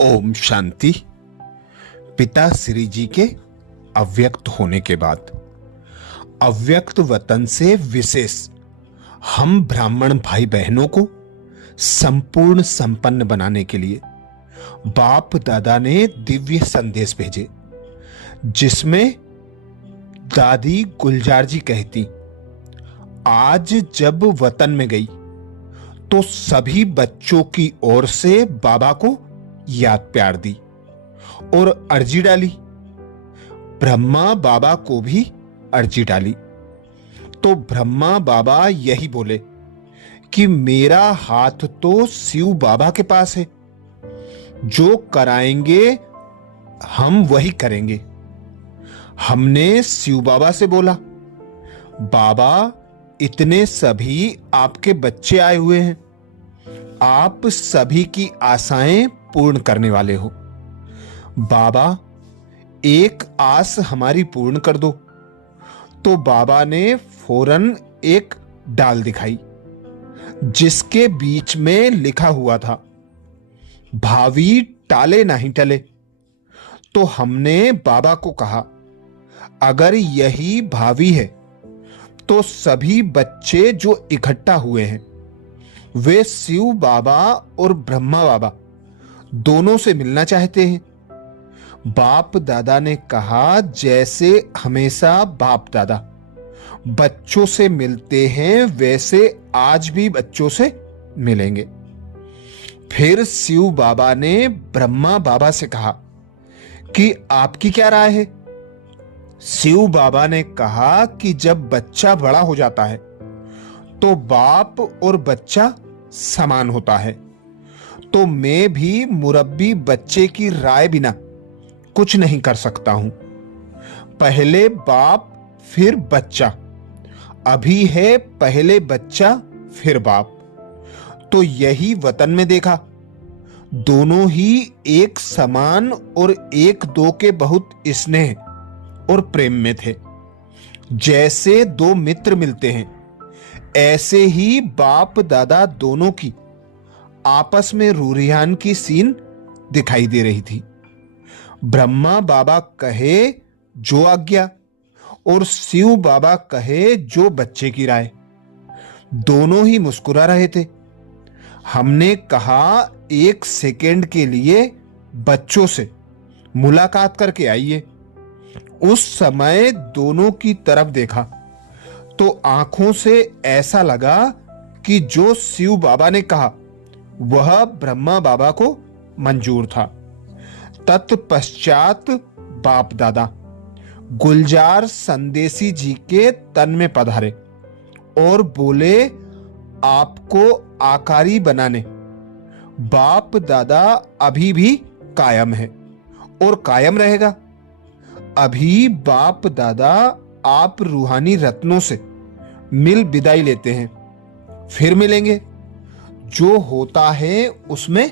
ओम शांति। पिता श्री जी के अव्यक्त होने के बाद अव्यक्त वतन से विशेष हम ब्राह्मण भाई बहनों को संपूर्ण संपन्न बनाने के लिए बाप दादा ने दिव्य संदेश भेजे, जिसमें दादी गुलजार जी कहती, आज जब वतन में गई तो सभी बच्चों की ओर से बाबा को याद प्यार दी और अर्जी डाली। ब्रह्मा बाबा को भी अर्जी डाली तो ब्रह्मा बाबा यही बोले कि मेरा हाथ तो शिव बाबा के पास है, जो कराएंगे हम वही करेंगे। हमने शिव बाबा से बोला, बाबा इतने सभी आपके बच्चे आए हुए हैं, आप सभी की आशाएं पूर्ण करने वाले हो। बाबा एक आस हमारी पूर्ण कर दो। तो बाबा ने फौरन एक डाल दिखाई, जिसके बीच में लिखा हुआ था, भावी टाले नहीं टले। तो हमने बाबा को कहा, अगर यही भावी है तो सभी बच्चे जो इकट्ठा हुए हैं वे शिव बाबा और ब्रह्मा बाबा दोनों से मिलना चाहते हैं। बाप दादा ने कहा, जैसे हमेशा बाप दादा बच्चों से मिलते हैं वैसे आज भी बच्चों से मिलेंगे। फिर शिव बाबा ने ब्रह्मा बाबा से कहा कि आपकी क्या राय है। शिव बाबा ने कहा कि जब बच्चा बड़ा हो जाता है तो बाप और बच्चा समान होता है, तो मैं भी मुरब्बी बच्चे की राय बिना कुछ नहीं कर सकता हूं। पहले बाप फिर बच्चा, अभी है पहले बच्चा फिर बाप। तो यही वतन में देखा, दोनों ही एक समान और एक दो के बहुत स्नेह और प्रेम में थे। जैसे दो मित्र मिलते हैं, ऐसे ही बाप दादा दोनों की आपस में रूरियान की सीन दिखाई दे रही थी। ब्रह्मा बाबा कहे जो आज्ञा और शिव बाबा कहे जो बच्चे की राय। दोनों ही मुस्कुरा रहे थे। हमने कहा, एक सेकेंड के लिए बच्चों से मुलाकात करके आइए। उस समय दोनों की तरफ देखा तो आंखों से ऐसा लगा कि जो शिव बाबा ने कहा वह ब्रह्मा बाबा को मंजूर था। तत्पश्चात बाप दादा गुलजार संदेशी जी के तन में पधारे और बोले, आपको आकारी बनाने बाप दादा अभी भी कायम है और कायम रहेगा। अभी बाप दादा आप रूहानी रत्नों से मिल विदाई लेते हैं, फिर मिलेंगे। जो होता है उसमें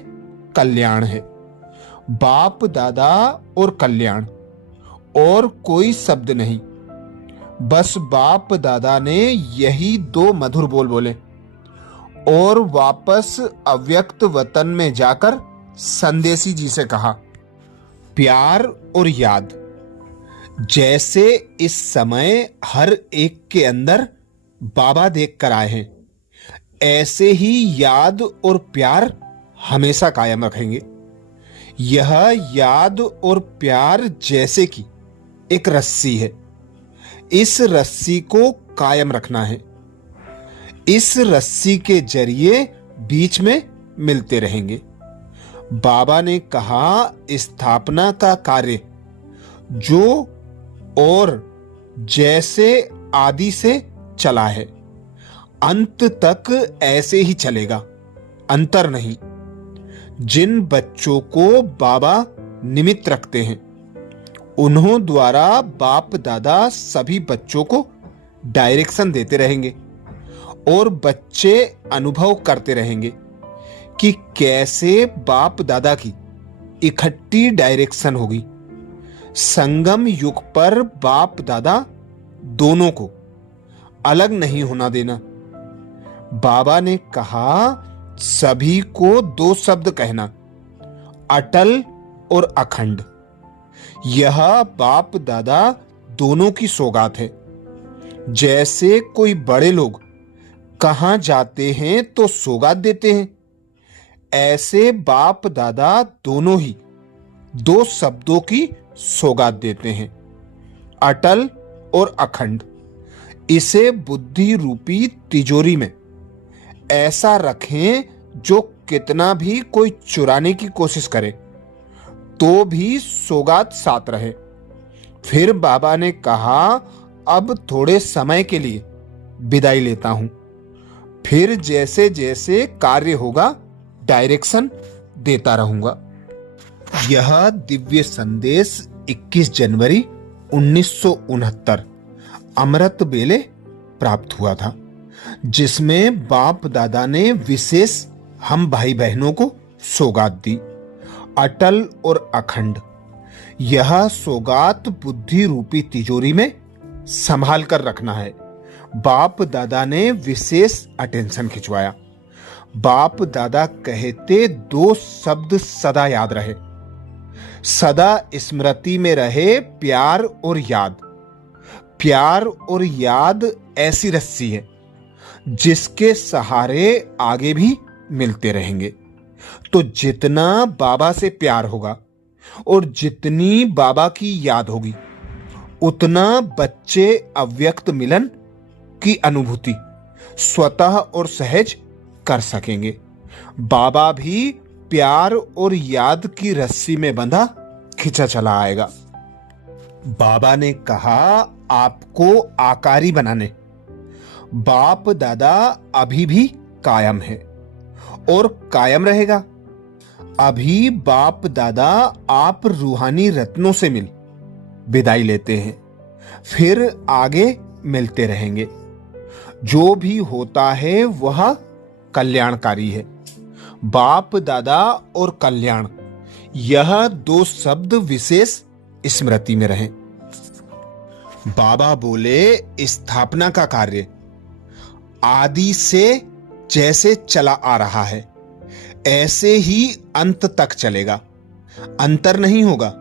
कल्याण है। बाप दादा और कल्याण, और कोई शब्द नहीं। बस बाप दादा ने यही दो मधुर बोल बोले और वापस अव्यक्त वतन में जाकर संदेशी जी से कहा, प्यार और याद जैसे इस समय हर एक के अंदर बाबा देख कर आए हैं, ऐसे ही याद और प्यार हमेशा कायम रखेंगे। यह याद और प्यार जैसे कि एक रस्सी है, इस रस्सी को कायम रखना है। इस रस्सी के जरिए बीच में मिलते रहेंगे। बाबा ने कहा, स्थापना का कार्य जो और जैसे आदि से चला है, अंत तक ऐसे ही चलेगा, अंतर नहीं। जिन बच्चों को बाबा निमित्त रखते हैं, उन्हों द्वारा बाप दादा सभी बच्चों को डायरेक्शन देते रहेंगे और बच्चे अनुभव करते रहेंगे कि कैसे बाप दादा की इकट्ठी डायरेक्शन होगी। संगम युग पर बाप दादा दोनों को अलग नहीं होना देना। बाबा ने कहा, सभी को दो शब्द कहना, अटल और अखंड। यह बाप दादा दोनों की सौगात है। जैसे कोई बड़े लोग कहां जाते हैं तो सौगात देते हैं, ऐसे बाप दादा दोनों ही दो शब्दों की सौगात देते हैं, अटल और अखंड। इसे बुद्धि रूपी तिजोरी में ऐसा रखें जो कितना भी कोई चुराने की कोशिश करे तो भी सौगात साथ रहे। फिर बाबा ने कहा, अब थोड़े समय के लिए विदाई लेता हूं, फिर जैसे जैसे कार्य होगा डायरेक्शन देता रहूंगा। यह दिव्य संदेश 21 जनवरी 1969 अमृत बेले प्राप्त हुआ था, जिसमें बाप दादा ने विशेष हम भाई बहनों को सौगात दी, अटल और अखंड। यह सौगात बुद्धि रूपी तिजोरी में संभाल कर रखना है। बाप दादा ने विशेष अटेंशन खिंचवाया। बाप दादा कहते, दो शब्द सदा याद रहे, सदा स्मृति में रहे, प्यार और याद। प्यार और याद ऐसी रस्सी है जिसके सहारे आगे भी मिलते रहेंगे। तो जितना बाबा से प्यार होगा और जितनी बाबा की याद होगी, उतना बच्चे अव्यक्त मिलन की अनुभूति स्वतः और सहज कर सकेंगे। बाबा भी प्यार और याद की रस्सी में बंधा खिंचा चला आएगा। बाबा ने कहा, आपको आकारी बनाने बाप दादा अभी भी कायम है और कायम रहेगा। अभी बाप दादा आप रूहानी रत्नों से मिल विदाई लेते हैं, फिर आगे मिलते रहेंगे। जो भी होता है वह कल्याणकारी है। बाप दादा और कल्याण, यह दो शब्द विशेष स्मृति में रहें। बाबा बोले, स्थापना का कार्य आदि से जैसे चला आ रहा है ऐसे ही अंत तक चलेगा, अंतर नहीं होगा।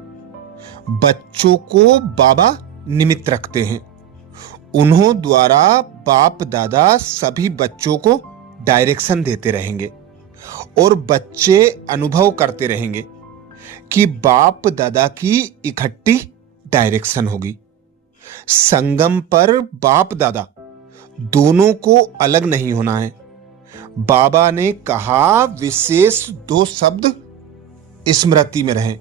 बच्चों को बाबा निमित्त रखते हैं। उन्हों द्वारा बाप दादा सभी बच्चों को डायरेक्शन देते रहेंगे और बच्चे अनुभव करते रहेंगे कि बाप दादा की इकट्ठी डायरेक्शन होगी। संगम पर बाप दादा दोनों को अलग नहीं होना है। बाबा ने कहा, विशेष दो शब्द स्मृति में रहें,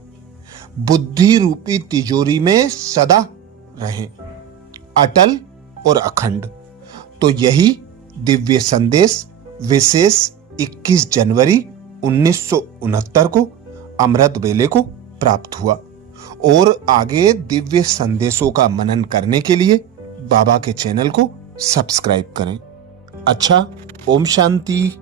बुद्धि रूपी तिजोरी में सदा रहें, अटल और अखंड। तो यही दिव्य संदेश विशेष 21 जनवरी 1969 को अमृत बेले को प्राप्त हुआ। और आगे दिव्य संदेशों का मनन करने के लिए बाबा के चैनल को सब्सक्राइब करें। अच्छा, ओम शांति।